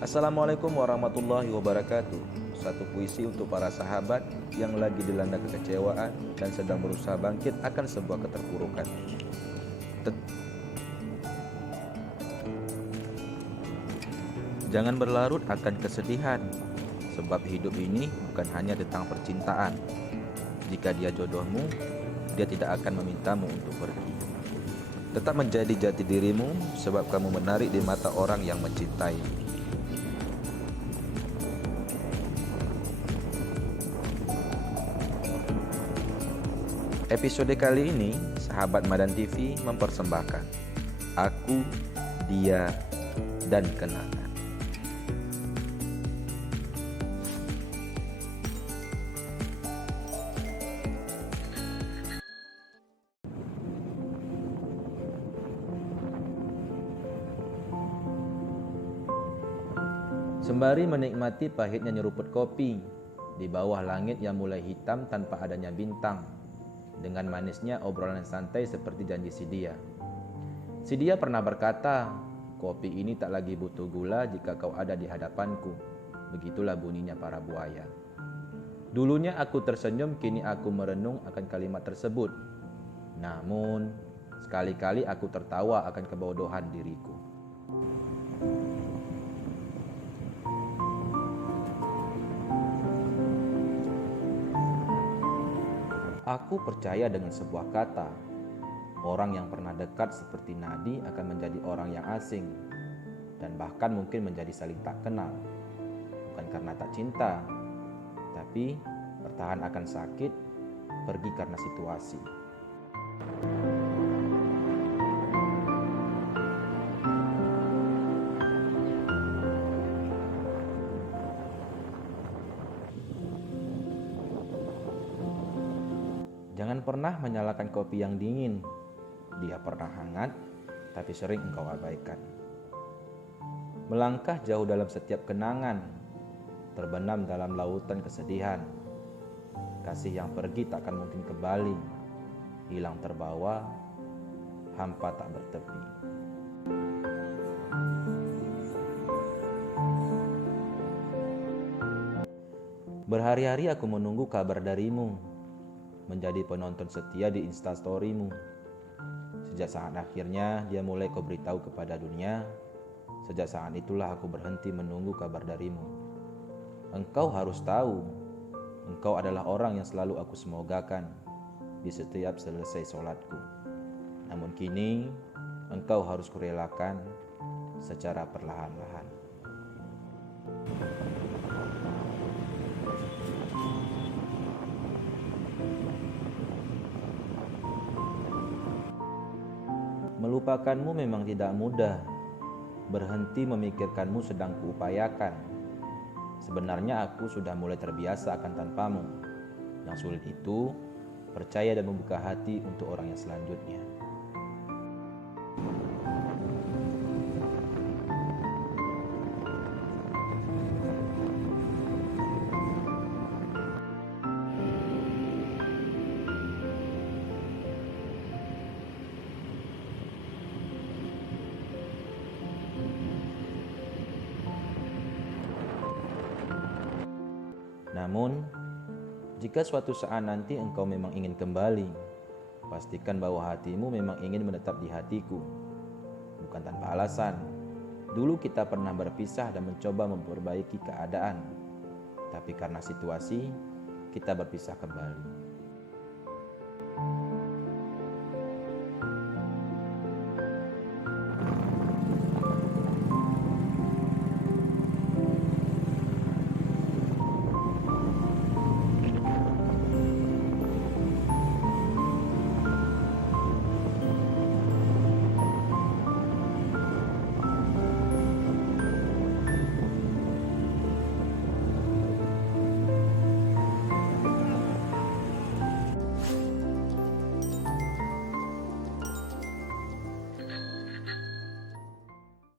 Assalamualaikum warahmatullahi wabarakatuh. Satu puisi untuk para sahabat yang lagi dilanda kekecewaan dan sedang berusaha bangkit akan sebuah keterpurukan. Jangan berlarut akan kesedihan, sebab hidup ini bukan hanya tentang percintaan. Jika dia jodohmu, dia tidak akan memintamu untuk pergi. Tetap menjadi jati dirimu, sebab kamu menarik di mata orang yang mencintai. Episode kali ini, sahabat Madan TV mempersembahkan Aku, Dia, dan Kenangan. Sembari menikmati pahitnya nyeruput kopi di bawah langit yang mulai hitam tanpa adanya bintang, dengan manisnya obrolan santai seperti janji si dia. Si dia pernah berkata, kopi ini tak lagi butuh gula jika kau ada di hadapanku. Begitulah bunyinya para buaya. Dulunya aku tersenyum, kini aku merenung akan kalimat tersebut. Namun, sekali-kali aku tertawa akan kebodohan diriku. Aku percaya dengan sebuah kata, orang yang pernah dekat seperti nadi akan menjadi orang yang asing, dan bahkan mungkin menjadi saling tak kenal. Bukan karena tak cinta, tapi bertahan akan sakit, pergi karena situasi. Jangan pernah menyalakan kopi yang dingin. Dia pernah hangat, tapi sering engkau abaikan. Melangkah jauh dalam setiap kenangan, terbenam dalam lautan kesedihan. Kasih yang pergi takkan mungkin kembali, hilang terbawa, hampa tak bertepi. Berhari-hari aku menunggu kabar darimu, menjadi penonton setia di instastorymu. Sejak saat akhirnya dia mulai kau beritahu kepada dunia, sejak saat itulah aku berhenti menunggu kabar darimu. Engkau harus tahu, engkau adalah orang yang selalu aku semogakan di setiap selesai sholatku. Namun kini, engkau harus kurelakan secara perlahan-lahan. Melupakanmu memang tidak mudah. Berhenti memikirkanmu sedang kuupayakan. Sebenarnya aku sudah mulai terbiasa akan tanpamu. Yang sulit itu, percaya dan membuka hati untuk orang yang selanjutnya. Namun, jika suatu saat nanti engkau memang ingin kembali, pastikan bahwa hatimu memang ingin menetap di hatiku. Bukan tanpa alasan. Dulu kita pernah berpisah dan mencoba memperbaiki keadaan. Tapi karena situasi, kita berpisah kembali.